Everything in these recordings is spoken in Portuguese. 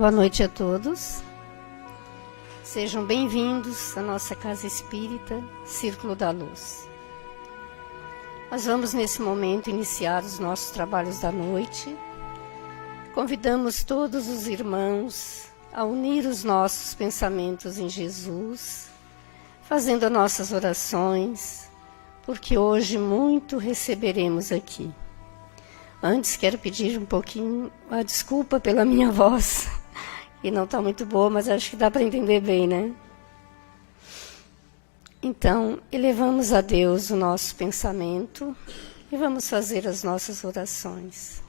Boa noite a todos. Sejam bem-vindos à nossa Casa Espírita, Círculo da Luz. Nós vamos, nesse momento, iniciar os nossos trabalhos da noite. Convidamos todos os irmãos a unir os nossos pensamentos em Jesus, fazendo as nossas orações, porque hoje muito receberemos aqui. Antes, quero pedir um pouquinho a desculpa pela minha voz, que não está muito boa, mas acho que dá para entender bem, né? Então, elevamos a Deus o nosso pensamento e vamos fazer as nossas orações.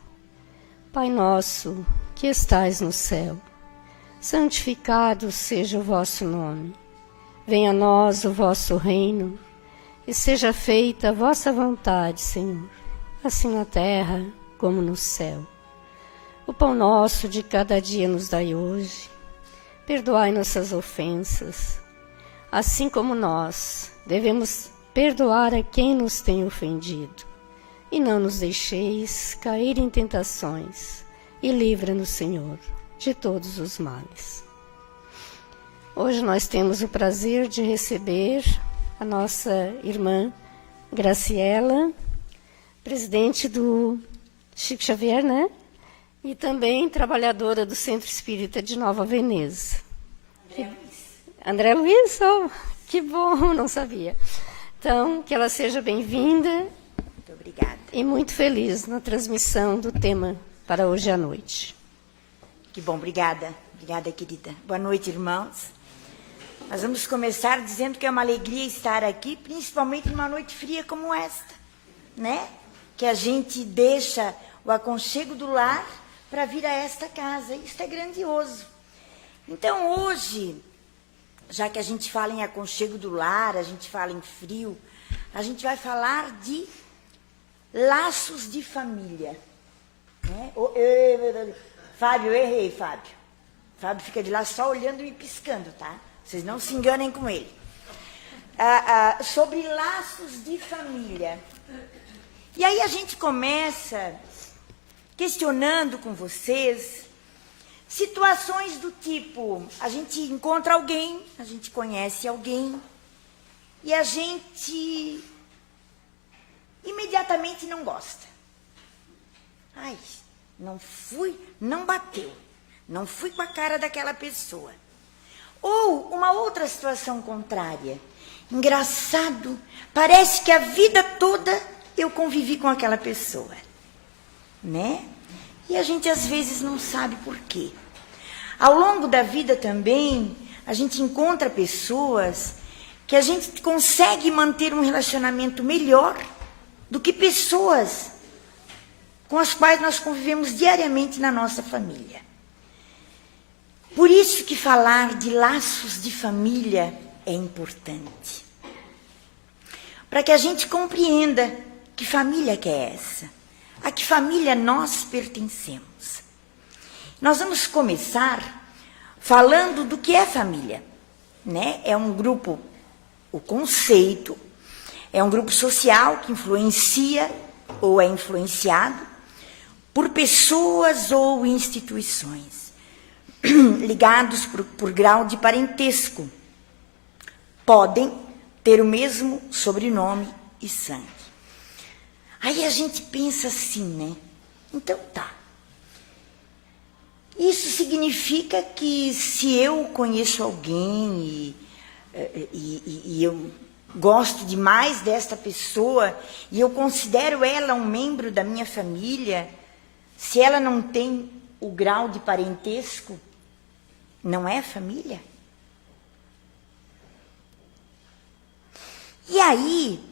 Pai nosso, que estais no céu, santificado seja o vosso nome. Venha a nós o vosso reino e seja feita a vossa vontade, Senhor, assim na terra como no céu. O pão nosso de cada dia nos dai hoje. Perdoai nossas ofensas, assim como nós devemos perdoar a quem nos tem ofendido. E não nos deixeis cair em tentações, e livra-nos, Senhor, de todos os males. Hoje nós temos o prazer de receber a nossa irmã Graciela, presidente do Chico Xavier, né? E também trabalhadora do Centro Espírita de Nova Veneza. André Luiz? Oh, que bom, não sabia. Então, que ela seja bem-vinda. Muito obrigada. E muito feliz na transmissão do tema para hoje à noite. Que bom, obrigada. Obrigada, querida. Boa noite, irmãos. Nós vamos começar dizendo que é uma alegria estar aqui, principalmente numa noite fria como esta, né? Que a gente deixa o aconchego do lar para vir a esta casa. Isso é grandioso. Então, hoje, já que a gente fala em aconchego do lar, a gente fala em frio, a gente vai falar de laços de família. Né? Fábio, eu errei, Fábio. Fábio fica de lá só olhando e piscando, tá? Vocês não se enganem com ele. Sobre laços de família. E aí a gente começa questionando com vocês situações do tipo, a gente encontra alguém, a gente conhece alguém, e a gente imediatamente não gosta. Ai, não bateu, não fui com a cara daquela pessoa. Ou uma outra situação contrária. Engraçado, parece que a vida toda eu convivi com aquela pessoa, né? E a gente às vezes não sabe por quê. Ao longo da vida também, a gente encontra pessoas que a gente consegue manter um relacionamento melhor do que pessoas com as quais nós convivemos diariamente na nossa família. Por isso que falar de laços de família é importante. Para que a gente compreenda que família que é essa, a que família nós pertencemos. Nós vamos começar falando do que é família, né? É um grupo, o conceito, é um grupo social que influencia ou é influenciado por pessoas ou instituições, ligados por grau de parentesco. Podem ter o mesmo sobrenome e sangue. Aí a gente pensa assim, né? Então tá. Isso significa que se eu conheço alguém e eu gosto demais desta pessoa e eu considero ela um membro da minha família, se ela não tem o grau de parentesco, não é família? E aí,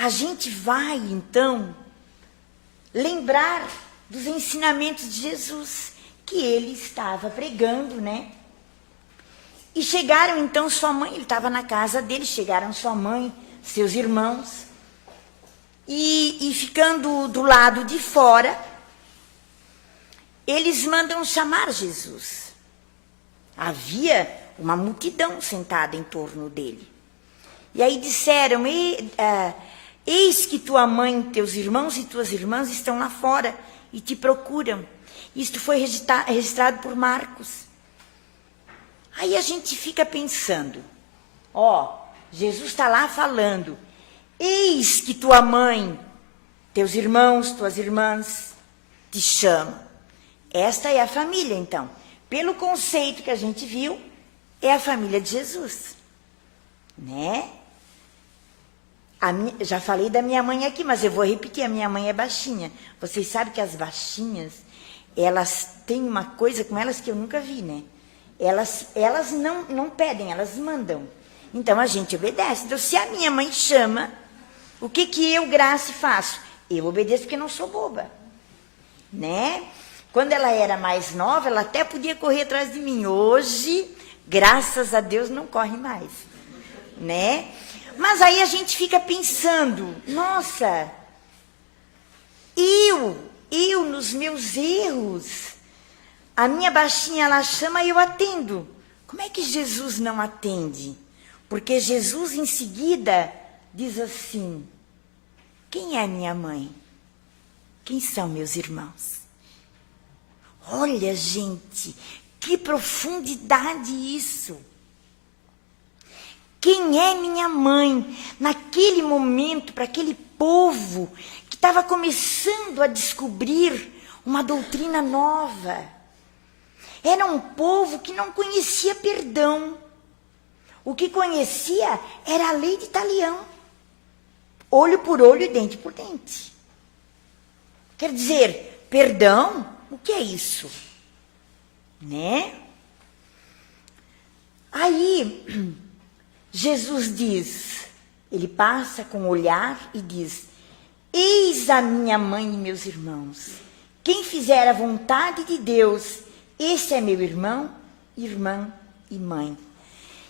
a gente vai, então, lembrar dos ensinamentos de Jesus, que ele estava pregando, né? E chegaram, então, sua mãe, ele estava na casa dele, chegaram sua mãe, seus irmãos, e ficando do lado de fora, eles mandam chamar Jesus. Havia uma multidão sentada em torno dele. E aí disseram, eis que tua mãe, teus irmãos e tuas irmãs estão lá fora e te procuram. Isto foi registrado por Marcos. Aí a gente fica pensando, Jesus está lá falando, eis que tua mãe, teus irmãos, tuas irmãs te chamam. Esta é a família, então. Pelo conceito que a gente viu, é a família de Jesus. Né? Já falei da minha mãe aqui, mas eu vou repetir, a minha mãe é baixinha. Vocês sabem que as baixinhas, elas têm uma coisa com elas que eu nunca vi, né? Elas não pedem, elas mandam. Então, a gente obedece. Então, se a minha mãe chama, o que eu, Grace, faço? Eu obedeço porque não sou boba. Né? Quando ela era mais nova, ela até podia correr atrás de mim. Hoje, graças a Deus, não corre mais. Né? Mas aí a gente fica pensando, nossa, eu nos meus erros, a minha baixinha, ela chama e eu atendo. Como é que Jesus não atende? Porque Jesus, em seguida, diz assim, quem é minha mãe? Quem são meus irmãos? Olha, gente, que profundidade isso. Quem é minha mãe? Naquele momento, para aquele povo que estava começando a descobrir uma doutrina nova. Era um povo que não conhecia perdão. O que conhecia era a lei de talião. Olho por olho e dente por dente. Quer dizer, perdão, o que é isso? Né? Aí, Jesus diz, ele passa com o olhar e diz, eis a minha mãe e meus irmãos. Quem fizer a vontade de Deus, esse é meu irmão, irmã e mãe.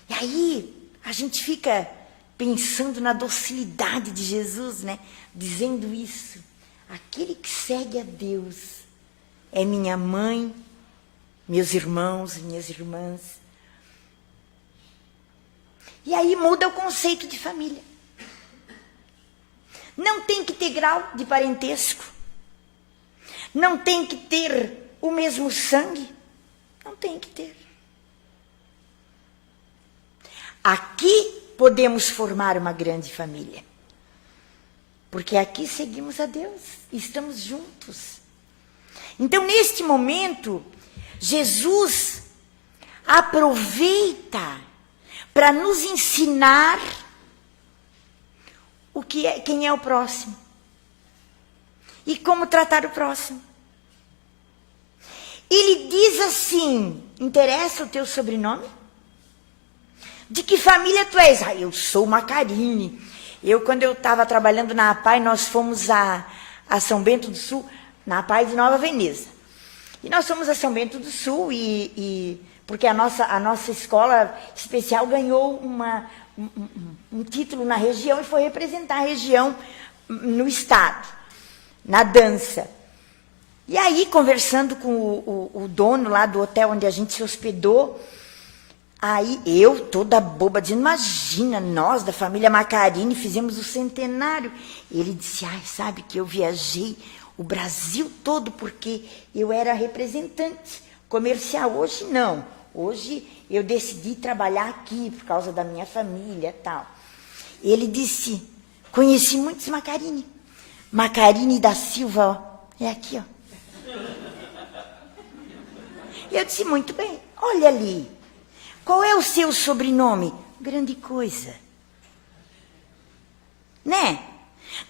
E aí, a gente fica pensando na docilidade de Jesus, né? Dizendo isso. Aquele que segue a Deus é minha mãe, meus irmãos e minhas irmãs. E aí muda o conceito de família. Não tem que ter grau de parentesco. Não tem que ter o mesmo sangue. Não tem que ter. Aqui podemos formar uma grande família. Porque aqui seguimos a Deus e estamos juntos. Então, neste momento, Jesus aproveita para nos ensinar quem é o próximo. E como tratar o próximo. Ele diz assim, interessa o teu sobrenome? De que família tu és? Eu sou Macarine. Quando eu estava trabalhando na APAI, nós fomos a São Bento do Sul, na APAI de Nova Veneza. E nós fomos a São Bento do Sul, porque a nossa escola especial ganhou um título na região e foi representar a região no estado, na dança. E aí, conversando com o dono lá do hotel onde a gente se hospedou, aí eu, toda boba, dizendo, imagina, nós da família Macarini fizemos o centenário. Ele disse, sabe que eu viajei o Brasil todo porque eu era representante comercial. Hoje não, hoje eu decidi trabalhar aqui por causa da minha família e tal. Ele disse, conheci muitos Macarini. Macarini da Silva, é aqui, ó. Eu disse, muito bem, olha ali. Qual é o seu sobrenome? Grande coisa. Né?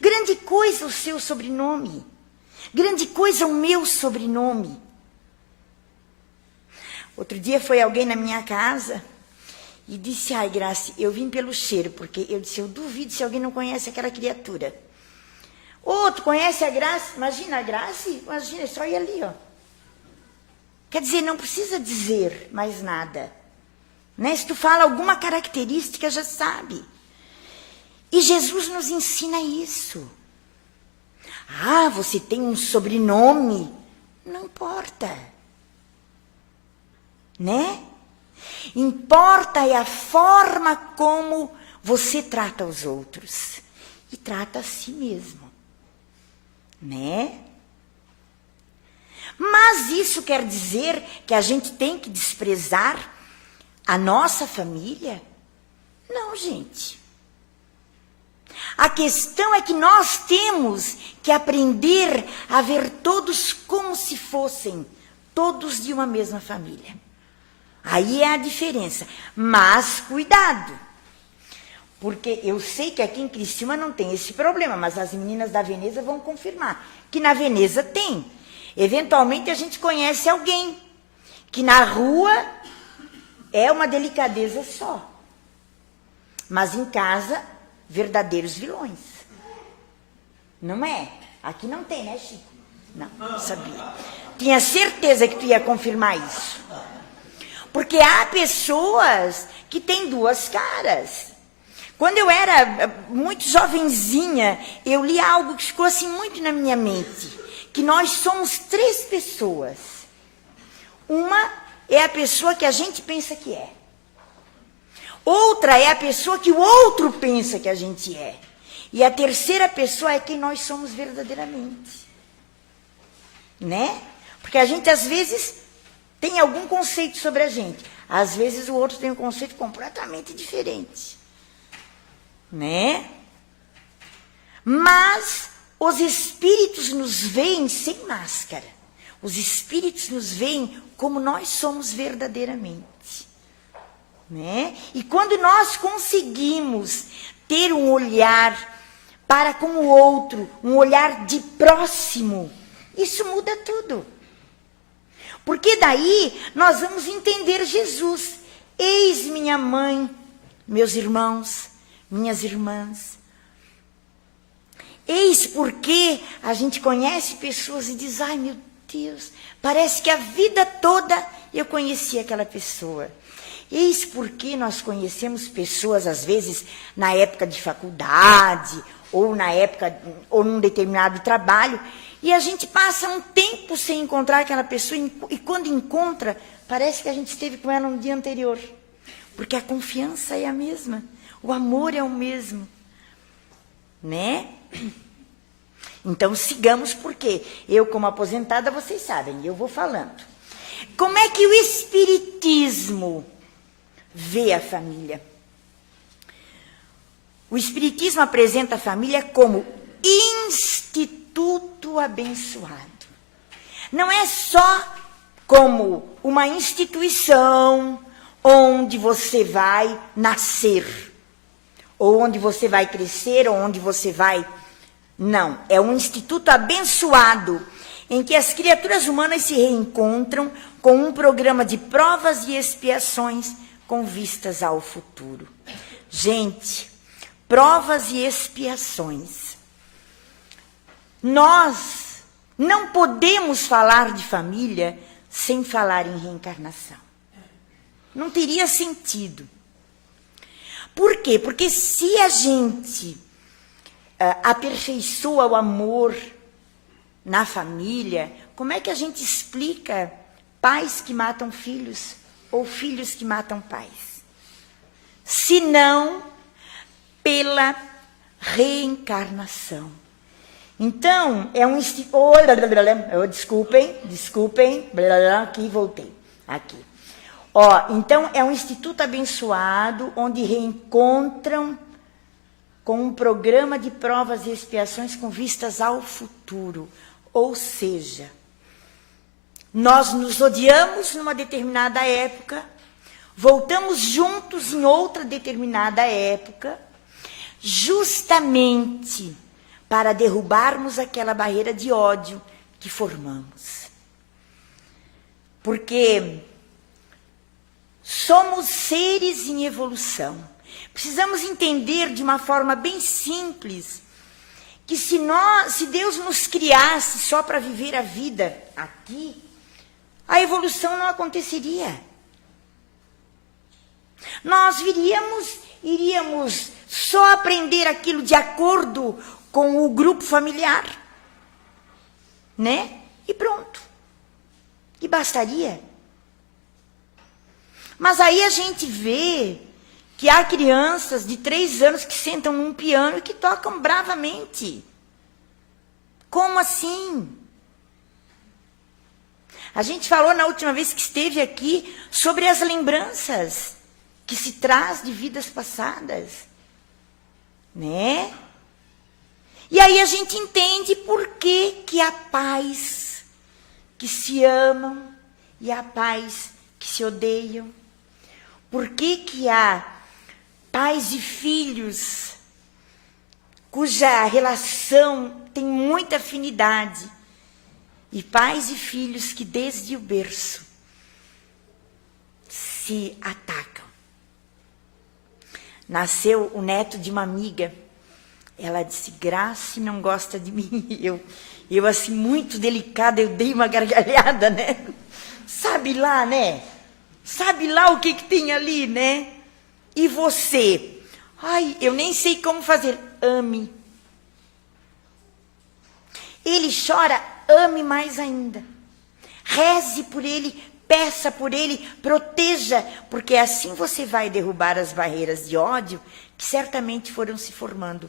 Grande coisa o seu sobrenome. Grande coisa o meu sobrenome. Outro dia foi alguém na minha casa e disse, Grace, eu vim pelo cheiro, porque eu disse, eu duvido se alguém não conhece aquela criatura. Tu conhece a Grace? Imagina a Grace? Imagina, é só ir ali, ó. Quer dizer, não precisa dizer mais nada. Né? Se tu fala alguma característica, já sabe. E Jesus nos ensina isso. Você tem um sobrenome. Não importa. Né? Importa é a forma como você trata os outros. E trata a si mesmo. Né? Mas isso quer dizer que a gente tem que desprezar a nossa família? Não, gente. A questão é que nós temos que aprender a ver todos como se fossem todos de uma mesma família. Aí é a diferença. Mas cuidado, porque eu sei que aqui em Criciúma não tem esse problema, mas as meninas da Veneza vão confirmar que na Veneza tem. Eventualmente a gente conhece alguém que na rua é uma delicadeza só, mas em casa, verdadeiros vilões. Não é? Aqui não tem, né, Chico? Não, sabia. Tinha certeza que tu ia confirmar isso. Porque há pessoas que têm duas caras. Quando eu era muito jovenzinha, eu li algo que ficou assim muito na minha mente, que nós somos 3 pessoas. Uma é a pessoa que a gente pensa que é. Outra é a pessoa que o outro pensa que a gente é. E a terceira pessoa é quem nós somos verdadeiramente. Né? Porque a gente, às vezes, tem algum conceito sobre a gente. Às vezes, o outro tem um conceito completamente diferente. Né? Mas os espíritos nos veem sem máscara. Os espíritos nos veem como nós somos verdadeiramente. Né? E quando nós conseguimos ter um olhar para com o outro, um olhar de próximo, isso muda tudo. Porque daí nós vamos entender Jesus. Eis minha mãe, meus irmãos, minhas irmãs. Eis porque a gente conhece pessoas e diz, ai meu Deus, parece que a vida toda eu conheci aquela pessoa. Eis porque nós conhecemos pessoas, às vezes, na época de faculdade, ou na época, ou num determinado trabalho, e a gente passa um tempo sem encontrar aquela pessoa, e quando encontra, parece que a gente esteve com ela no dia anterior. Porque a confiança é a mesma, o amor é o mesmo. Né? Então, sigamos, porque eu, como aposentada, vocês sabem, eu vou falando. Como é que o Espiritismo vê a família? O Espiritismo apresenta a família como instituto abençoado. Não é só como uma instituição onde você vai nascer, ou onde você vai crescer, ou onde você vai... Não, é um instituto abençoado, em que as criaturas humanas se reencontram com um programa de provas e expiações com vistas ao futuro. Gente, provas e expiações. Nós não podemos falar de família sem falar em reencarnação. Não teria sentido. Por quê? Porque se a gente aperfeiçoa o amor na família, como é que a gente explica pais que matam filhos ou filhos que matam pais? Se não pela reencarnação. Então, é um desculpem, aqui, voltei, aqui. Então, é um instituto abençoado, onde reencontram com um programa de provas e expiações com vistas ao futuro. Ou seja, nós nos odiamos numa determinada época, voltamos juntos em outra determinada época, justamente para derrubarmos aquela barreira de ódio que formamos. Porque somos seres em evolução. Precisamos entender de uma forma bem simples que se Deus nos criasse só para viver a vida aqui, a evolução não aconteceria. Nós iríamos só aprender aquilo de acordo com o grupo familiar, né? E pronto. E bastaria. Mas aí a gente vê que há crianças de 3 anos que sentam num piano e que tocam bravamente. Como assim? A gente falou na última vez que esteve aqui sobre as lembranças que se traz de vidas passadas, né? E aí a gente entende por que há pais que se amam e há pais que se odeiam. Por que há pais e filhos cuja relação tem muita afinidade e pais e filhos que desde o berço se atacam. Nasceu o neto de uma amiga. Ela disse, Grace não gosta de mim. Eu assim, muito delicada, eu dei uma gargalhada, né? Sabe lá, né? Sabe lá o que tem ali, né? E você? Ai, eu nem sei como fazer. Ame. Ele chora, ame mais ainda. Reze por ele, peça por ele, proteja, porque assim você vai derrubar as barreiras de ódio que certamente foram se formando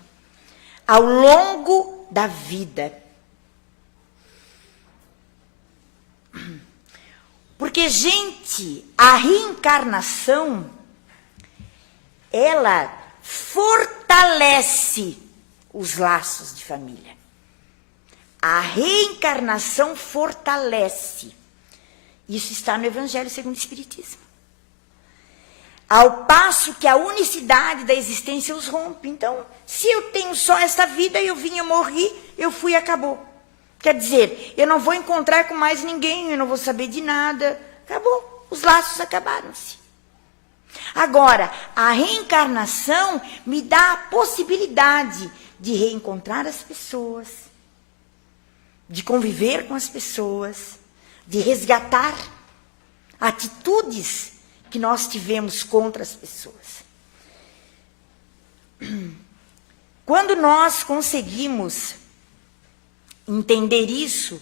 ao longo da vida. Porque, gente, a reencarnação, ela fortalece os laços de família. A reencarnação fortalece. Isso está no Evangelho segundo o Espiritismo. Ao passo que a unicidade da existência os rompe. Então, se eu tenho só esta vida, eu vim, eu morri, eu fui e acabou. Quer dizer, eu não vou encontrar com mais ninguém, eu não vou saber de nada. Acabou, os laços acabaram-se. Agora, a reencarnação me dá a possibilidade de reencontrar as pessoas, de conviver com as pessoas, de resgatar atitudes que nós tivemos contra as pessoas. Quando nós conseguimos entender isso,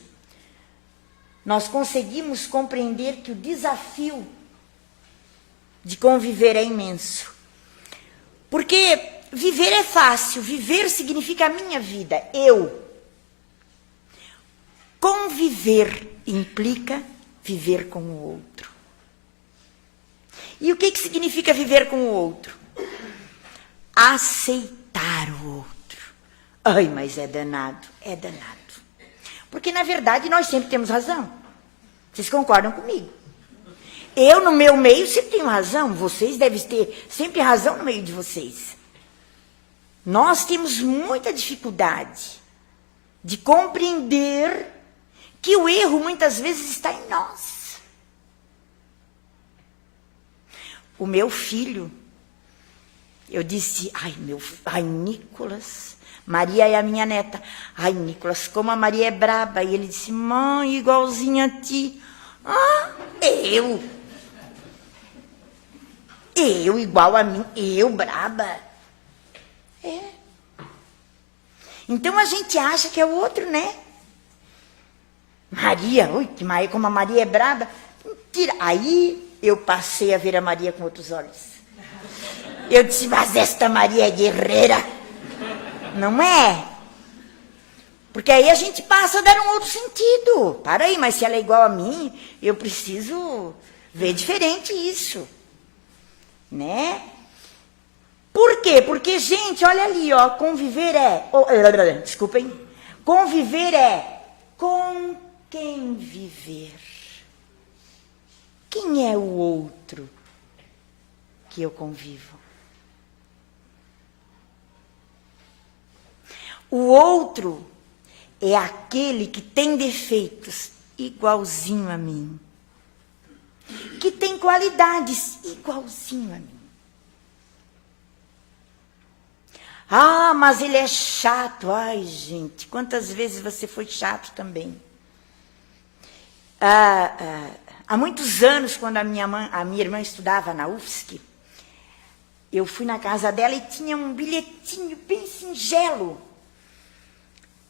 nós conseguimos compreender que o desafio de conviver é imenso. Porque viver é fácil, viver significa a minha vida, eu. Conviver implica viver com o outro. E o que significa viver com o outro? Aceitar o outro. Ai, mas é danado, é danado. Porque, na verdade, nós sempre temos razão. Vocês concordam comigo? Eu, no meu meio, sempre tenho razão. Vocês devem ter sempre razão no meio de vocês. Nós temos muita dificuldade de compreender que o erro, muitas vezes, está em nós. O meu filho, eu disse, ai, Nicolas, Maria é a minha neta. Ai, Nicolas, como a Maria é braba. E ele disse, mãe, igualzinha a ti. Ah, eu igual a mim, eu braba. É. Então a gente acha que é o outro, né? Maria, como a Maria é braba. Mentira. Aí eu passei a ver a Maria com outros olhos. Eu disse, mas esta Maria é guerreira. Não é? Porque aí a gente passa a dar um outro sentido. Para aí, mas se ela é igual a mim, eu preciso ver diferente isso. Né? Por quê? Porque, gente, olha ali, ó, conviver é... desculpem. Conviver é com quem viver. Quem é o outro que eu convivo? O outro é aquele que tem defeitos igualzinho a mim. Que tem qualidades igualzinho a mim. Ah, mas ele é chato. Ai, gente, quantas vezes você foi chato também? Há muitos anos, quando a minha irmã estudava na UFSC, eu fui na casa dela e tinha um bilhetinho bem singelo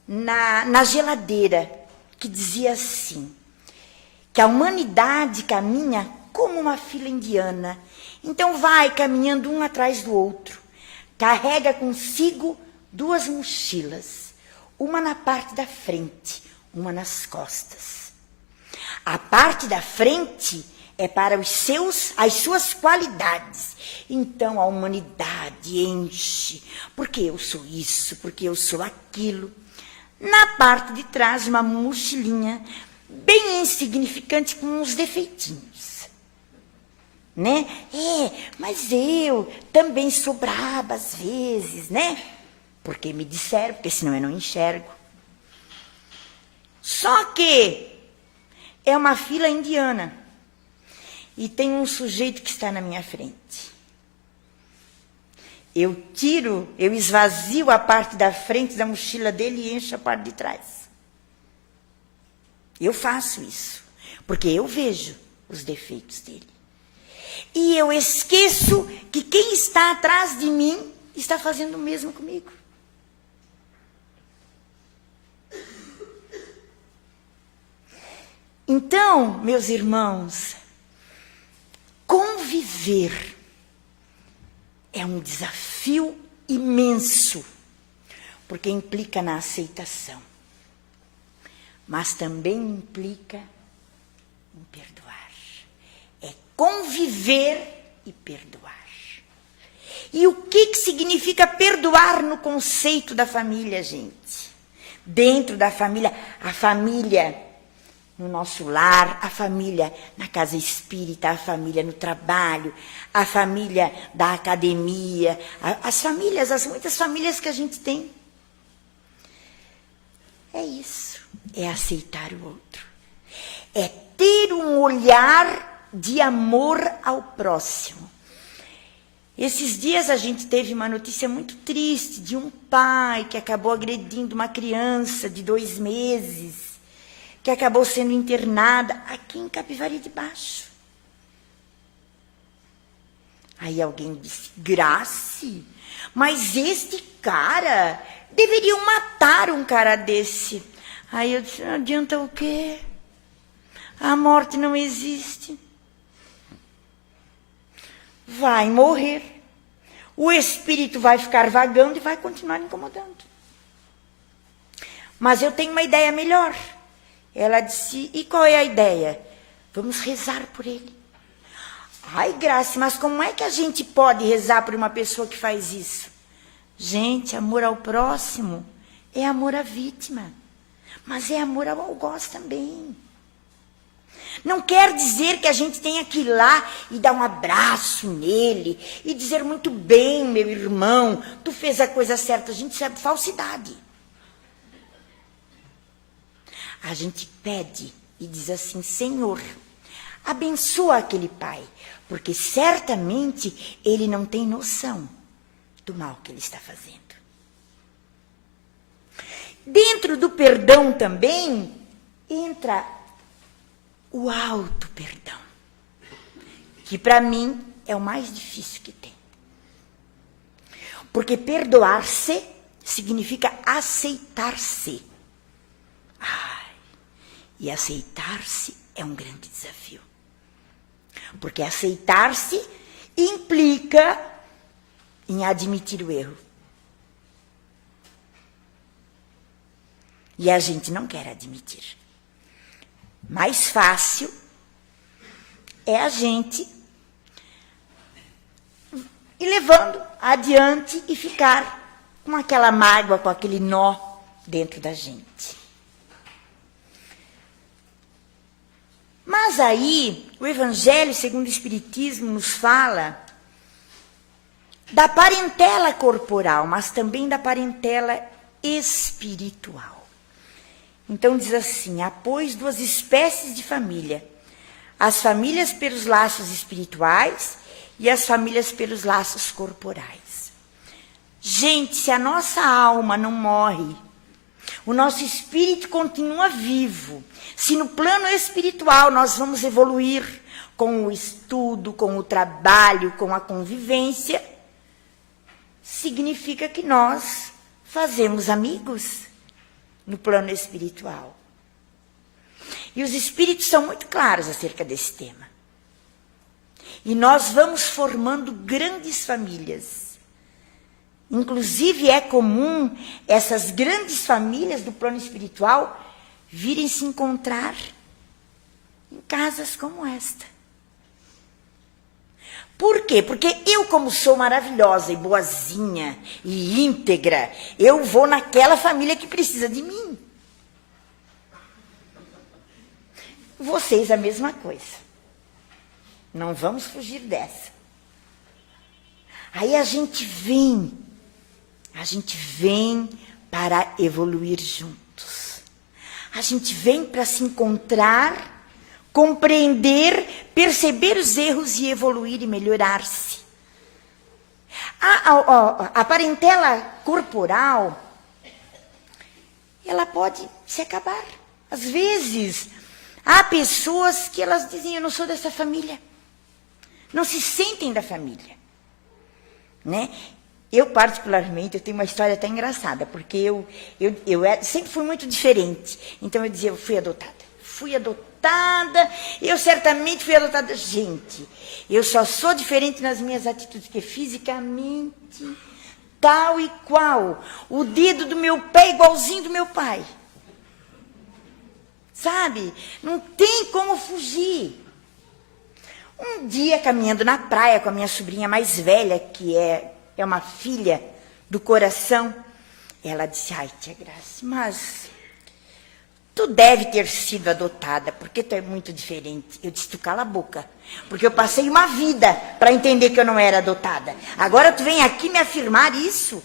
na geladeira, que dizia assim, que a humanidade caminha como uma fila indiana. Então vai caminhando um atrás do outro. Carrega consigo 2 mochilas, uma na parte da frente, uma nas costas. A parte da frente é para as suas qualidades. Então a humanidade enche, porque eu sou isso, porque eu sou aquilo. Na parte de trás, uma mochilinha bem insignificante com uns defeitinhos. Né? Mas eu também sou braba às vezes, né? Porque me disseram, porque senão eu não enxergo. Só que é uma fila indiana e tem um sujeito que está na minha frente. Eu esvazio a parte da frente da mochila dele e encho a parte de trás. Eu faço isso, porque eu vejo os defeitos dele. E eu esqueço que quem está atrás de mim está fazendo o mesmo comigo. Então, meus irmãos, conviver é um desafio imenso, porque implica na aceitação, mas também implica em perdoar. É conviver e perdoar. E o que significa perdoar no conceito da família, gente? Dentro da família, a família no nosso lar, a família na casa espírita, a família no trabalho, a família da academia, as muitas famílias que a gente tem. É isso, é aceitar o outro. É ter um olhar de amor ao próximo. Esses dias a gente teve uma notícia muito triste de um pai que acabou agredindo uma criança de 2 meses, que acabou sendo internada aqui em Capivari de Baixo. Aí alguém disse, Grace, mas este cara, deveriam matar um cara desse. Aí eu disse, adianta o quê? A morte não existe. Vai morrer. O espírito vai ficar vagando e vai continuar incomodando. Mas eu tenho uma ideia melhor. Ela disse, e qual é a ideia? Vamos rezar por ele. Ai, Graça, mas como é que a gente pode rezar por uma pessoa que faz isso? Gente, amor ao próximo é amor à vítima, mas é amor ao algoz também. Não quer dizer que a gente tenha que ir lá e dar um abraço nele e dizer muito bem, meu irmão, tu fez a coisa certa. A gente sabe falsidade. A gente pede e diz assim, Senhor, abençoa aquele pai, porque certamente ele não tem noção do mal que ele está fazendo. Dentro do perdão também entra o auto-perdão, que para mim é o mais difícil que tem. Porque perdoar-se significa aceitar-se. E aceitar-se é um grande desafio. Porque aceitar-se implica em admitir o erro. E a gente não quer admitir. Mais fácil é a gente ir levando adiante e ficar com aquela mágoa, com aquele nó dentro da gente. Mas aí, o Evangelho segundo o Espiritismo nos fala da parentela corporal, mas também da parentela espiritual. Então diz assim, há, pois, 2 espécies de família. As famílias pelos laços espirituais e as famílias pelos laços corporais. Gente, se a nossa alma não morre, o nosso espírito continua vivo. Se no plano espiritual nós vamos evoluir com o estudo, com o trabalho, com a convivência, significa que nós fazemos amigos no plano espiritual. E os espíritos são muito claros acerca desse tema. E nós vamos formando grandes famílias. Inclusive é comum essas grandes famílias do plano espiritual virem se encontrar em casas como esta. Por quê? Porque eu, como sou maravilhosa e boazinha e íntegra, eu vou naquela família que precisa de mim. Vocês a mesma coisa. Não vamos fugir dessa. Aí a gente vem para evoluir juntos. A gente vem para se encontrar, compreender, perceber os erros e evoluir e melhorar-se. A parentela corporal, ela pode se acabar. Às vezes, há pessoas que elas dizem, eu não sou dessa família. Não se sentem da família. Né? Eu, particularmente, eu tenho uma história até engraçada, porque eu sempre fui muito diferente. Então, eu dizia, eu fui adotada. Eu certamente fui adotada. Gente, eu só sou diferente nas minhas atitudes, que fisicamente, tal e qual. O dedo do meu pé é igualzinho do meu pai. Sabe? Não tem como fugir. Um dia, caminhando na praia com a minha sobrinha mais velha, que é uma filha do coração, ela disse, ai, tia Graça, mas tu deve ter sido adotada, porque tu é muito diferente. Eu disse, tu cala a boca, porque eu passei uma vida para entender que eu não era adotada. Agora tu vem aqui me afirmar isso?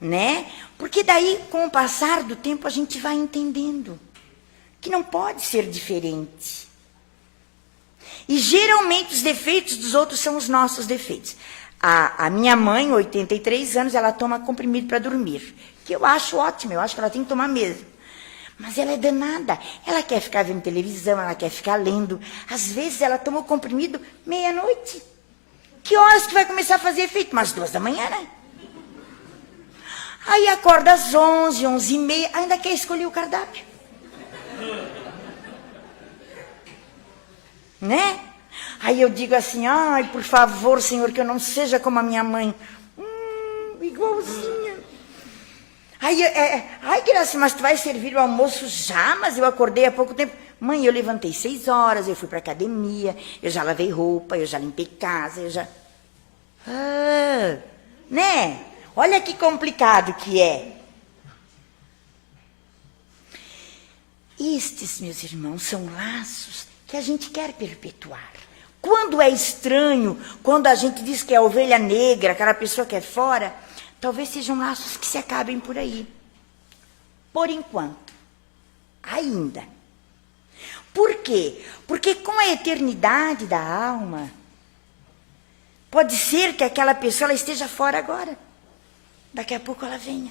Né? Porque daí, com o passar do tempo, a gente vai entendendo que não pode ser diferente. E geralmente os defeitos dos outros são os nossos defeitos. A minha mãe, 83 anos, ela toma comprimido para dormir, que eu acho ótimo, eu acho que ela tem que tomar mesmo. Mas ela é danada, ela quer ficar vendo televisão, ela quer ficar lendo. Às vezes ela toma o comprimido meia-noite. Que horas que vai começar a fazer efeito? Umas 2 da manhã, né? Aí acorda às 11, 11h30, ainda quer escolher o cardápio. Né? Aí eu digo assim, ai, por favor, Senhor, que eu não seja como a minha mãe. Igualzinha. Aí, ai, Graça, mas tu vai servir o almoço já? Mas eu acordei há pouco tempo. Mãe, eu levantei 6 horas, eu fui para academia, eu já lavei roupa, eu já limpei casa, eu já... né? Olha que complicado que é. Estes, meus irmãos, são laços que a gente quer perpetuar. Quando é estranho, quando a gente diz que é a ovelha negra, aquela pessoa que é fora, talvez sejam laços que se acabem por aí. Por enquanto. Ainda. Por quê? Porque com a eternidade da alma, pode ser que aquela pessoa ela esteja fora agora. Daqui a pouco ela venha.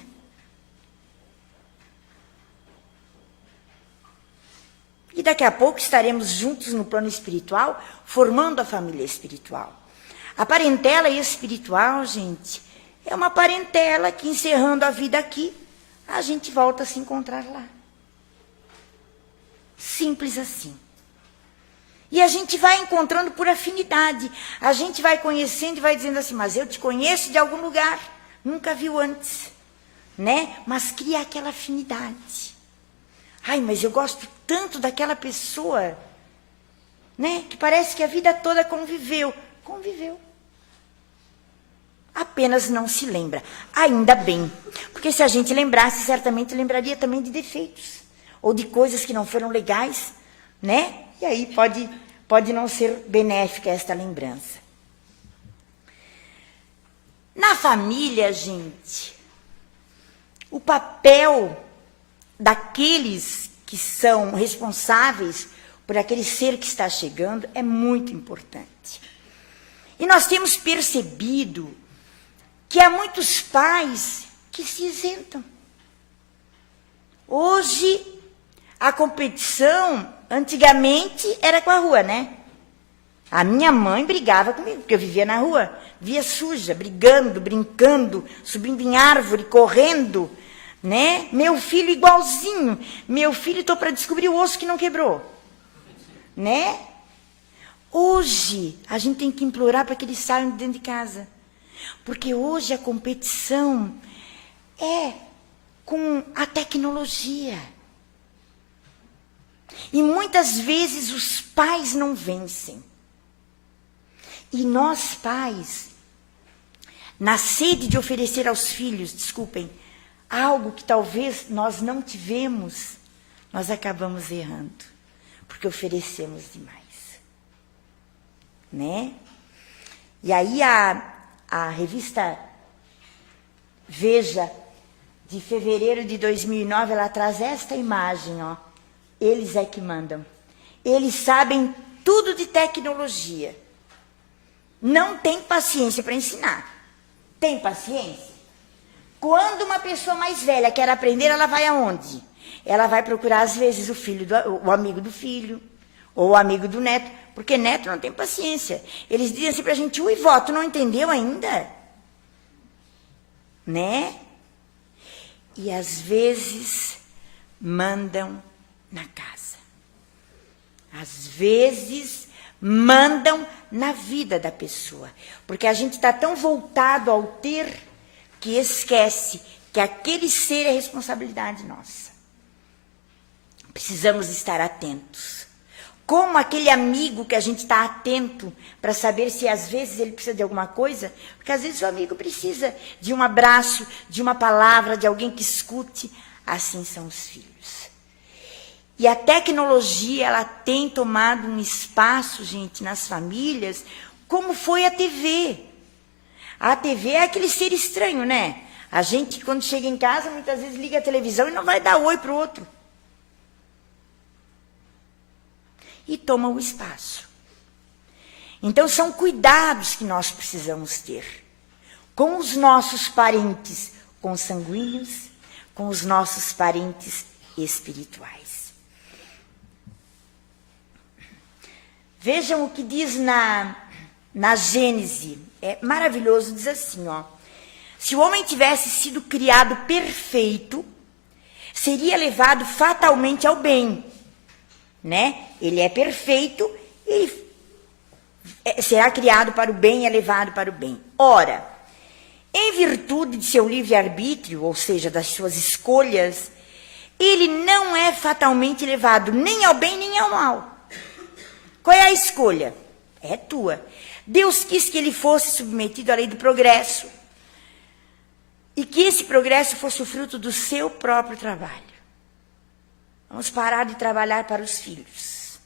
E daqui a pouco estaremos juntos no plano espiritual, formando a família espiritual. A parentela espiritual, gente, é uma parentela que, encerrando a vida aqui, a gente volta a se encontrar lá. Simples assim. E a gente vai encontrando por afinidade. A gente vai conhecendo e vai dizendo assim, mas eu te conheço de algum lugar, nunca viu antes. Né? Mas cria aquela afinidade. Ai, mas eu gosto tanto daquela pessoa, né? Que parece que a vida toda conviveu. Conviveu. Apenas não se lembra. Ainda bem. Porque se a gente lembrasse, certamente lembraria também de defeitos. Ou de coisas que não foram legais, né? E aí pode não ser benéfica esta lembrança. Na família, gente, o papel daqueles que são responsáveis por aquele ser que está chegando é muito importante. E nós temos percebido que há muitos pais que se isentam. Hoje, a competição, antigamente, era com a rua, né? A minha mãe brigava comigo, porque eu vivia na rua, via suja, brigando, brincando, subindo em árvore, correndo, né? Meu filho igualzinho. Meu filho, estou para descobrir o osso que não quebrou. Né? Hoje, a gente tem que implorar para que eles saiam de dentro de casa. Porque hoje a competição é com a tecnologia. E muitas vezes os pais não vencem. E nós, pais, na sede de oferecer aos filhos, algo que talvez nós não tivemos, nós acabamos errando, porque oferecemos demais. Né? E aí a revista Veja, de fevereiro de 2009, ela traz esta imagem, ó. Eles é que mandam. Eles sabem tudo de tecnologia. Não tem paciência para ensinar. Tem paciência? Quando uma pessoa mais velha quer aprender, ela vai aonde? Ela vai procurar, às vezes, o amigo do filho, ou o amigo do neto, porque neto não tem paciência. Eles dizem assim para a gente, ui, vó, tu não entendeu ainda? Né? E, às vezes, mandam na casa. Às vezes, mandam na vida da pessoa. Porque a gente está tão voltado ao ter que esquece que aquele ser é responsabilidade nossa. Precisamos estar atentos. Como aquele amigo que a gente está atento para saber se às vezes ele precisa de alguma coisa, porque às vezes o amigo precisa de um abraço, de uma palavra, de alguém que escute. Assim são os filhos. E a tecnologia, ela tem tomado um espaço, gente, nas famílias, como foi a TV. A TV é aquele ser estranho, né? A gente, quando chega em casa, muitas vezes liga a televisão e não vai dar oi para o outro. E toma o espaço. Então, são cuidados que nós precisamos ter. Com os nossos parentes consanguíneos, com os nossos parentes espirituais. Vejam o que diz na Gênese. É maravilhoso, diz assim, ó. Se o homem tivesse sido criado perfeito, seria levado fatalmente ao bem. Né? Ele é perfeito, ele será criado para o bem e é levado para o bem. Ora, em virtude de seu livre-arbítrio, ou seja, das suas escolhas, ele não é fatalmente levado nem ao bem nem ao mal. Qual é a escolha? É tua. Deus quis que ele fosse submetido à lei do progresso e que esse progresso fosse o fruto do seu próprio trabalho. Vamos parar de trabalhar para os filhos.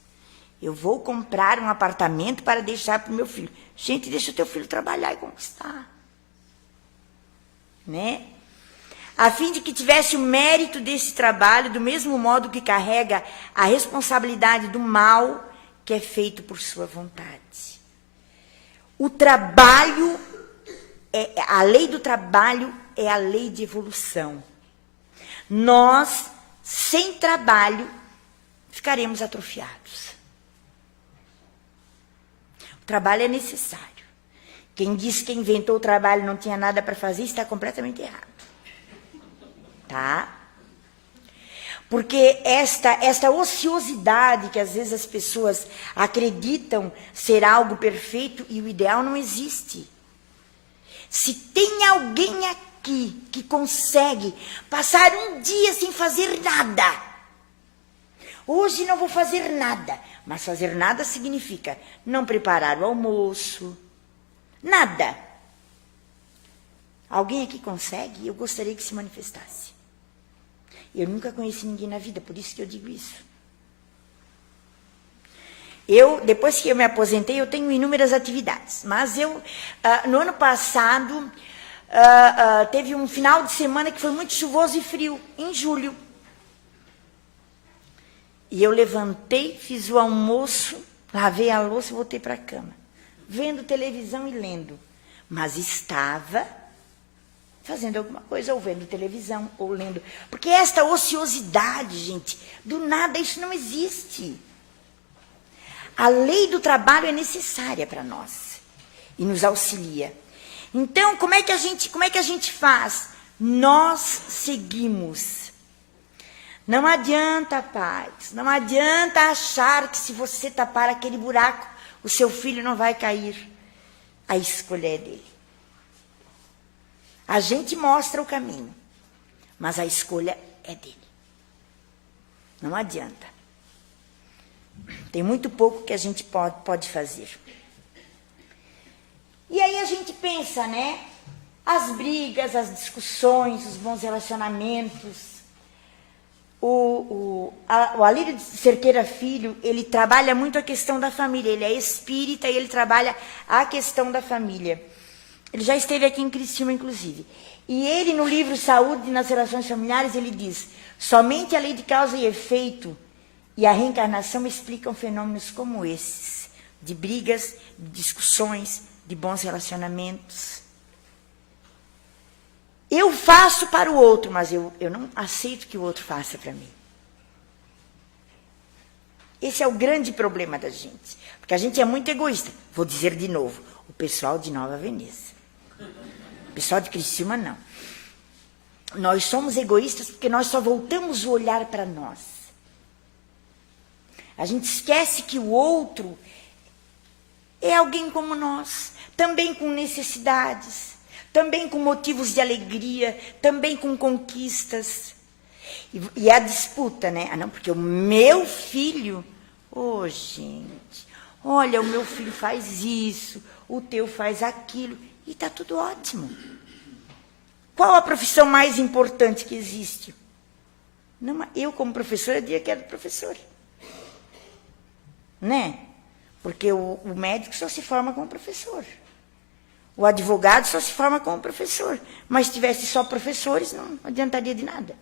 Eu vou comprar um apartamento para deixar para o meu filho. Gente, deixa o teu filho trabalhar e conquistar. Né? A fim de que tivesse o mérito desse trabalho, do mesmo modo que carrega a responsabilidade do mal que é feito por sua vontade. O trabalho, a lei do trabalho é a lei de evolução. Nós, sem trabalho, ficaremos atrofiados. O trabalho é necessário. Quem disse que inventou o trabalho e não tinha nada para fazer, está completamente errado. Tá? Porque esta ociosidade que às vezes as pessoas acreditam ser algo perfeito e o ideal não existe. Se tem alguém aqui que consegue passar um dia sem fazer nada, hoje não vou fazer nada, mas fazer nada significa não preparar o almoço, nada. Alguém aqui consegue? Eu gostaria que se manifestasse. Eu nunca conheci ninguém na vida, por isso que eu digo isso. Depois que eu me aposentei, eu tenho inúmeras atividades. Mas no ano passado, teve um final de semana que foi muito chuvoso e frio, em julho. E eu levantei, fiz o almoço, lavei a louça e voltei para a cama. Vendo televisão e lendo. Mas estava fazendo alguma coisa, ou vendo televisão, ou lendo. Porque esta ociosidade, gente, do nada, isso não existe. A lei do trabalho é necessária para nós e nos auxilia. Então, como é que a gente faz? Nós seguimos. Não adianta, pais, não adianta achar que se você tapar aquele buraco, o seu filho não vai cair. A escolha é dele. A gente mostra o caminho, mas a escolha é dele. Não adianta. Tem muito pouco que a gente pode fazer. E aí a gente pensa, né? As brigas, as discussões, os bons relacionamentos. O Alírio de Cerqueira Filho, ele trabalha muito a questão da família. Ele é espírita e ele trabalha a questão da família. Ele já esteve aqui em Criciúma, inclusive. E ele, no livro Saúde nas Relações Familiares, ele diz: somente a lei de causa e efeito e a reencarnação explicam fenômenos como esses, de brigas, de discussões, de bons relacionamentos. Eu faço para o outro, mas eu não aceito que o outro faça para mim. Esse é o grande problema da gente. Porque a gente é muito egoísta. Vou dizer de novo, o pessoal de Nova Veneza. O pessoal de Criciúma, não. Nós somos egoístas porque nós só voltamos o olhar para nós. A gente esquece que o outro é alguém como nós, também com necessidades, também com motivos de alegria, também com conquistas. E a disputa, né? Ah, não, porque o meu filho... Oh, gente, olha, o meu filho faz isso, o teu faz aquilo, e está tudo ótimo. Qual a profissão mais importante que existe? Não, eu, como professora, diria que era professora. Né? Porque o médico só se forma como professor. O advogado só se forma como professor. Mas se tivesse só professores, não adiantaria de nada.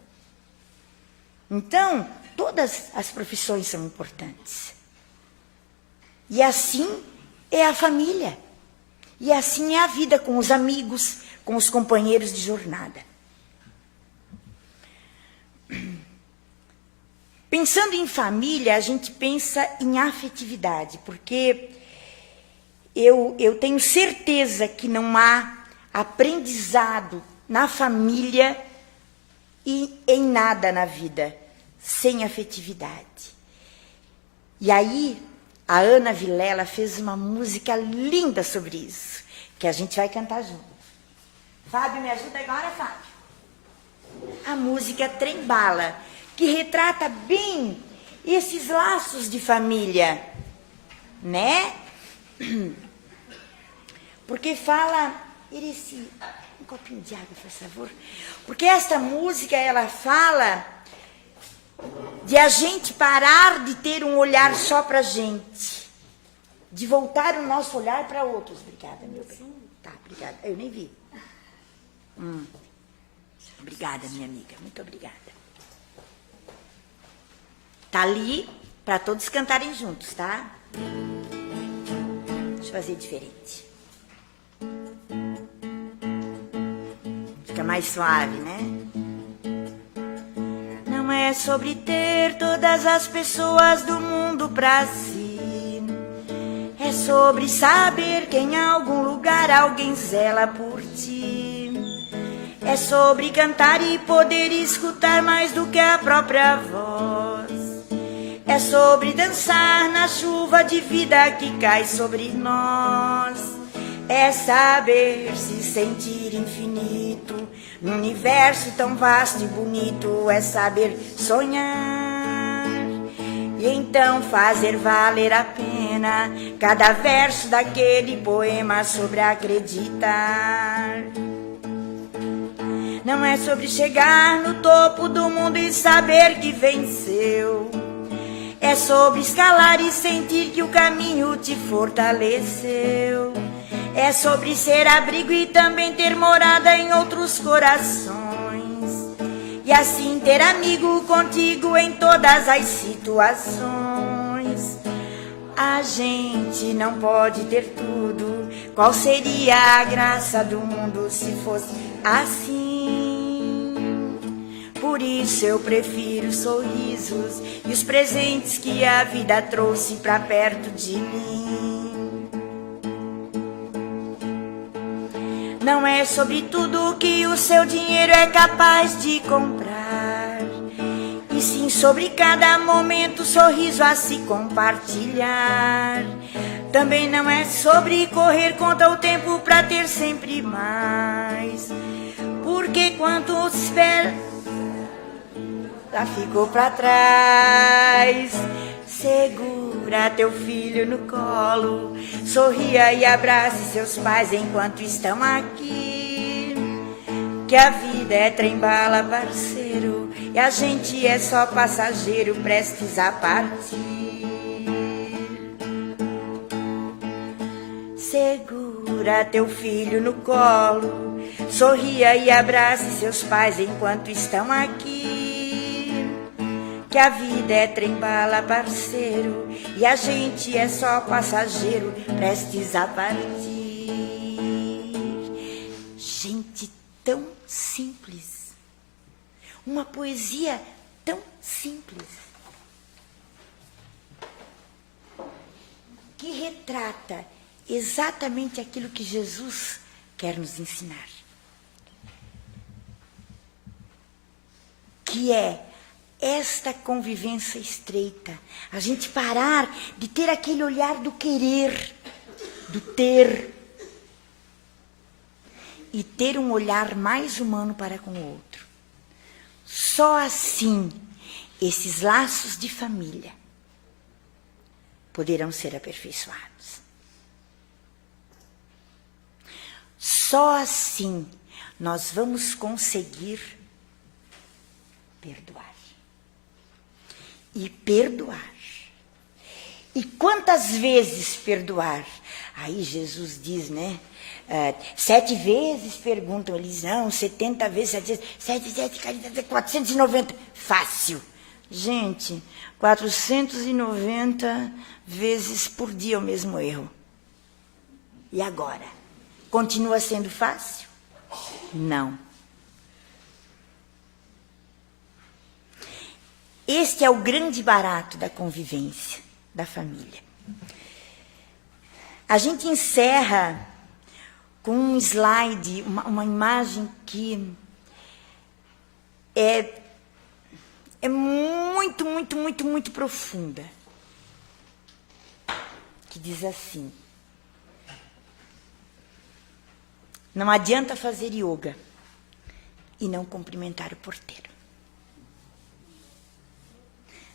Então, todas as profissões são importantes. E assim é a família. E assim é a vida com os amigos, com os companheiros de jornada. Pensando em família, a gente pensa em afetividade, porque eu tenho certeza que não há aprendizado na família e em nada na vida sem afetividade. E aí, a Ana Vilela fez uma música linda sobre isso, que a gente vai cantar junto. Fábio, me ajuda agora, Fábio. A música Trem Bala, que retrata bem esses laços de família, né? Porque fala... Irici, um copinho de água, por favor. Porque esta música, ela fala de a gente parar de ter um olhar só para a gente, de voltar o nosso olhar para outros. Obrigada, meu bem. Tá, obrigada. Eu nem vi. Obrigada, minha amiga. Muito obrigada. Tá ali para todos cantarem juntos, tá? Deixa eu fazer diferente. Fica mais suave, né? Não é sobre ter todas as pessoas do mundo pra si. É sobre saber que em algum lugar alguém zela por ti. É sobre cantar e poder escutar mais do que a própria voz. É sobre dançar na chuva de vida que cai sobre nós. É saber se sentir infinito num universo tão vasto e bonito. É saber sonhar e então fazer valer a pena cada verso daquele poema sobre acreditar. Não é sobre chegar no topo do mundo e saber que venceu. É sobre escalar e sentir que o caminho te fortaleceu. É sobre ser abrigo e também ter morada em outros corações. E assim ter amigo contigo em todas as situações. A gente não pode ter tudo. Qual seria a graça do mundo se fosse assim? Por isso eu prefiro sorrisos e os presentes que a vida trouxe pra perto de mim. Não é sobre tudo que o seu dinheiro é capaz de comprar, e sim sobre cada momento, sorriso a se compartilhar. Também não é sobre correr contra o tempo pra ter sempre mais, porque quanto se espera já ficou pra trás. Seguro Segura teu filho no colo, sorria e abrace seus pais enquanto estão aqui. Que a vida é trem-bala, parceiro, e a gente é só passageiro prestes a partir. Segura teu filho no colo, sorria e abrace seus pais enquanto estão aqui. Que a vida é trem-bala, parceiro, e a gente é só passageiro prestes a partir. Gente tão simples, uma poesia tão simples, que retrata exatamente aquilo que Jesus quer nos ensinar, que é esta convivência estreita, a gente parar de ter aquele olhar do querer, do ter, e ter um olhar mais humano para com o outro. Só assim esses laços de família poderão ser aperfeiçoados. Só assim nós vamos conseguir perdoar. E perdoar. E quantas vezes perdoar? Aí Jesus diz, né? 7 vezes perguntam, eles não, 70 vezes, 7, 490. Fácil. Gente, 490 vezes por dia o mesmo erro. E agora? Continua sendo fácil? Não. Este é o grande barato da convivência, da família. A gente encerra com um slide, uma imagem que é muito, muito, muito, muito profunda. Que diz assim: não adianta fazer yoga e não cumprimentar o porteiro.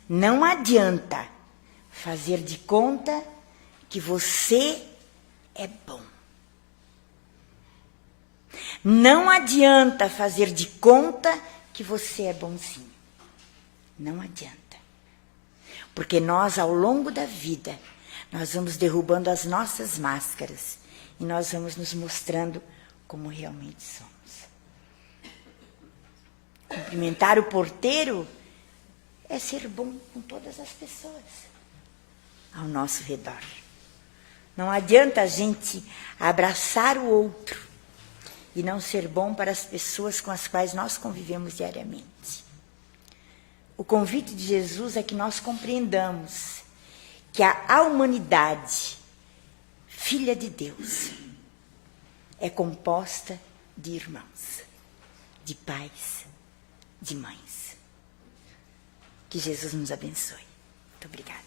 Não adianta fazer de conta que você é bom. Não adianta fazer de conta que você é bonzinho. Não adianta. Porque nós, ao longo da vida, nós vamos derrubando as nossas máscaras e nós vamos nos mostrando como realmente somos. Cumprimentar o porteiro é ser bom com todas as pessoas ao nosso redor. Não adianta a gente abraçar o outro e não ser bom para as pessoas com as quais nós convivemos diariamente. O convite de Jesus é que nós compreendamos que a humanidade, filha de Deus, é composta de irmãos, de pais, de mães. Que Jesus nos abençoe. Muito obrigada.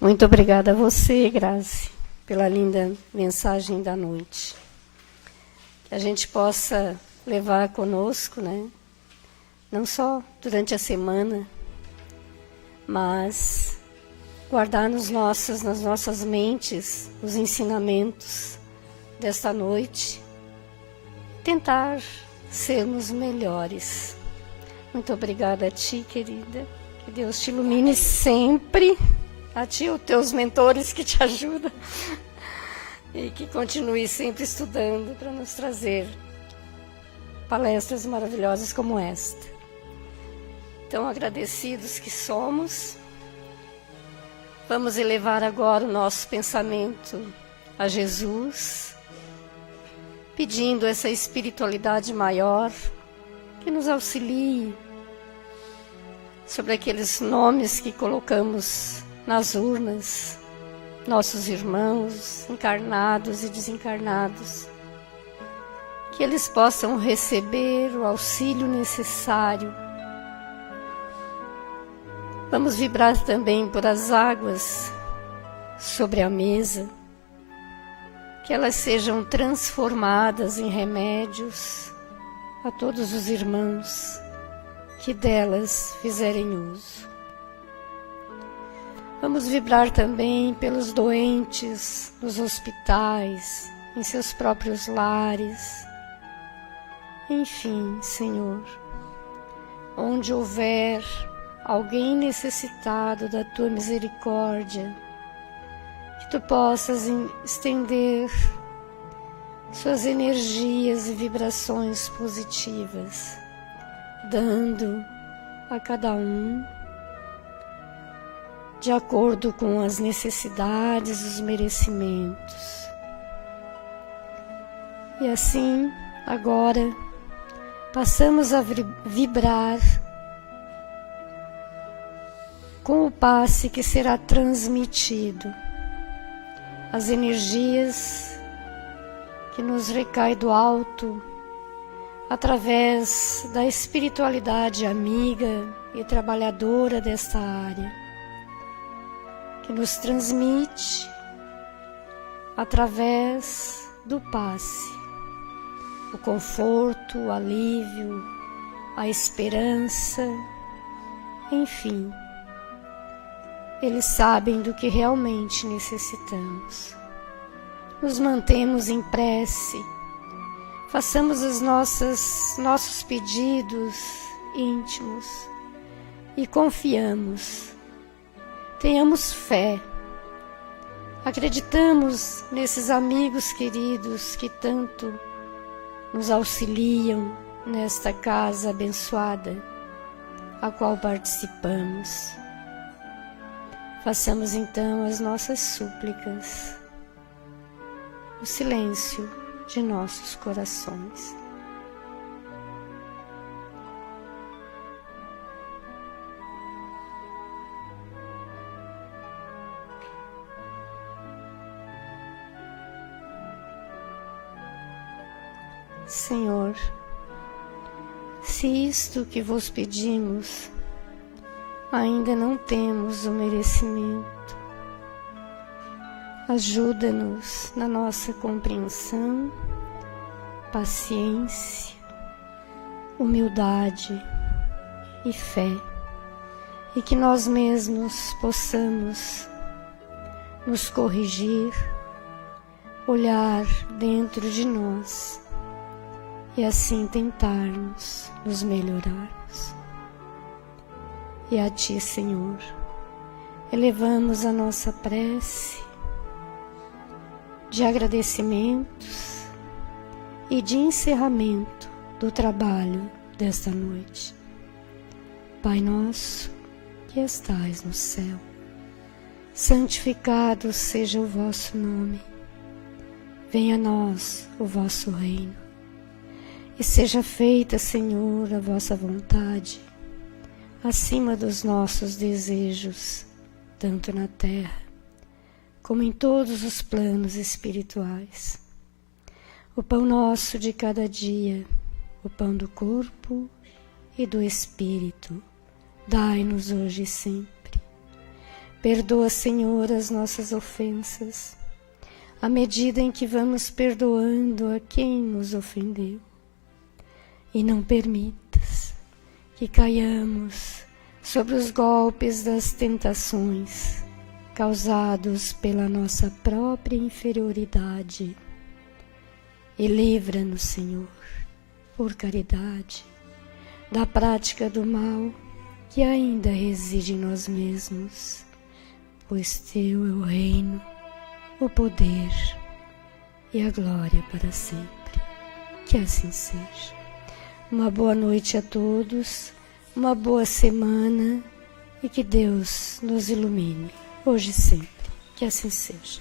Muito obrigada a você, Grazi, pela linda mensagem da noite. Que a gente possa levar conosco, né? Não só durante a semana, mas guardar nas nossas mentes os ensinamentos desta noite, tentar sermos melhores. Muito obrigada a ti, querida. Que Deus te ilumine sempre. A ti e os teus mentores que te ajudam. E que continue sempre estudando para nos trazer palestras maravilhosas como esta. Tão agradecidos que somos. Vamos elevar agora o nosso pensamento a Jesus, pedindo essa espiritualidade maior que nos auxilie sobre aqueles nomes que colocamos nas urnas, nossos irmãos encarnados e desencarnados, que eles possam receber o auxílio necessário. Vamos vibrar também por as águas sobre a mesa, que elas sejam transformadas em remédios, a todos os irmãos que delas fizerem uso. Vamos vibrar também pelos doentes nos hospitais, em seus próprios lares. Enfim, Senhor, onde houver alguém necessitado da Tua misericórdia, que Tu possas estender suas energias e vibrações positivas, dando a cada um de acordo com as necessidades e os merecimentos. E assim, agora, passamos a vibrar com o passe que será transmitido, as energias que nos recai do alto, através da espiritualidade amiga e trabalhadora desta área, que nos transmite através do passe o conforto, o alívio, a esperança, enfim, eles sabem do que realmente necessitamos. Nos mantemos em prece, façamos os nossos pedidos íntimos e confiamos. Tenhamos fé, acreditamos nesses amigos queridos que tanto nos auxiliam nesta casa abençoada, a qual participamos. Façamos então as nossas súplicas, o silêncio de nossos corações. Senhor, se isto que vos pedimos ainda não temos o merecimento, ajuda-nos na nossa compreensão, paciência, humildade e fé, e que nós mesmos possamos nos corrigir, olhar dentro de nós e assim tentarmos nos melhorarmos. E a Ti, Senhor, elevamos a nossa prece de agradecimentos e de encerramento do trabalho desta noite. Pai nosso, que estais no céu, santificado seja o vosso nome. Venha a nós o vosso reino. E seja feita, Senhor, a vossa vontade, acima dos nossos desejos, tanto na terra, como em todos os planos espirituais. O pão nosso de cada dia, o pão do corpo e do espírito, dai-nos hoje e sempre. Perdoa, Senhor, as nossas ofensas, à medida em que vamos perdoando a quem nos ofendeu. E não permitas que caiamos sobre os golpes das tentações causados pela nossa própria inferioridade. E livra-nos, Senhor, por caridade, da prática do mal que ainda reside em nós mesmos, pois Teu é o reino, o poder e a glória para sempre. Que assim seja. Uma boa noite a todos, uma boa semana e que Deus nos ilumine, hoje e sempre. Que assim seja.